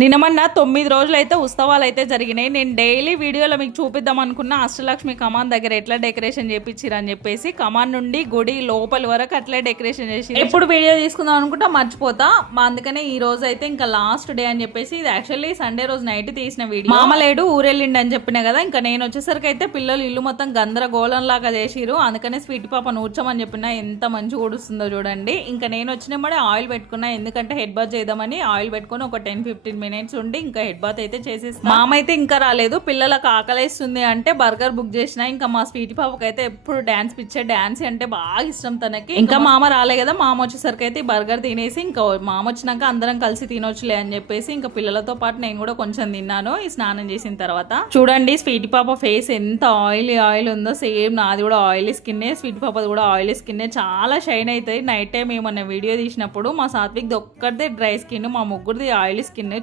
నిన్న మొన్న 9 రోజులైతే ఉత్సవాలైతే జరిగినాయి. నేను డైలీ వీడియోలో మీకు చూపిద్దాం అనుకున్న అష్టలక్ష్మి కమాన్ దగ్గర ఎట్లా డెకరేషన్ చేపించిరని చెప్పేసి కమాన్ నుండి గుడి లోపల వరకు అట్లే డెకరేషన్ చేసి ఎప్పుడు వీడియో తీసుకుందాం అనుకుంటా మర్చిపోతా. అందుకనే ఈ రోజు అయితే ఇంకా లాస్ట్ డే అని చెప్పేసి ఇది యాక్చువల్లీ సండే రోజు నైట్ తీసిన వీడియో. మామలేడు ఊరెళ్ళిండి అని చెప్పిన కదా, ఇంకా నేను వచ్చేసరికి అయితే పిల్లలు ఇల్లు మొత్తం గందరగోళం లాగా చేసిరు. అందుకనే స్వీట్ పాప నూర్చమని చెప్పిన, ఎంత మంచిగా ఊడుస్తుందో చూడండి. ఇంకా నేను వచ్చినప్పుడే ఆయిల్ పెట్టుకున్నా, ఎందుకంటే హెడ్ బాత్ చేద్దామని ఆయిల్ పెట్టుకుని ఒక 10-15 మినిట్స్ ఉండి ఇంకా హెడ్ బాత్ అయితే చేసేస్తాను. మామ అయితే ఇంకా రాలేదు. పిల్లలకు ఆకలేస్తుంది అంటే బర్గర్ బుక్ చేసిన. ఇంకా మా స్వీట్ పాపకి అయితే ఎప్పుడు డాన్స్ పిచ్చే, డాన్స్ అంటే బాగా ఇష్టం తనకి. ఇంకా మామ రాలే కదా, మామ వచ్చేసరికి అయితే బర్గర్ తినేసి ఇంకా మామ వచ్చినాక అందరం కలిసి తినొచ్చులే అని చెప్పేసి ఇంకా పిల్లలతో పాటు నేను కూడా కొంచెం తిన్నాను ఈ స్నానం చేసిన తర్వాత. చూడండి స్వీట్ పాప ఫేస్ ఎంత ఆయిల్ ఉందో, సేమ్ నాది కూడా ఆయిలీ స్కిన్, స్వీట్ పాపది కూడా ఆయిలీ స్కిన్, చాలా షైన్ అవుతాయి. నైట్ టైం ఏమన్నా వీడియో తీసినప్పుడు మా సాత్విక్ ఒక్కరిదే డ్రై స్కిన్, మా ముగ్గురిది ఆయిలీ స్కిన్.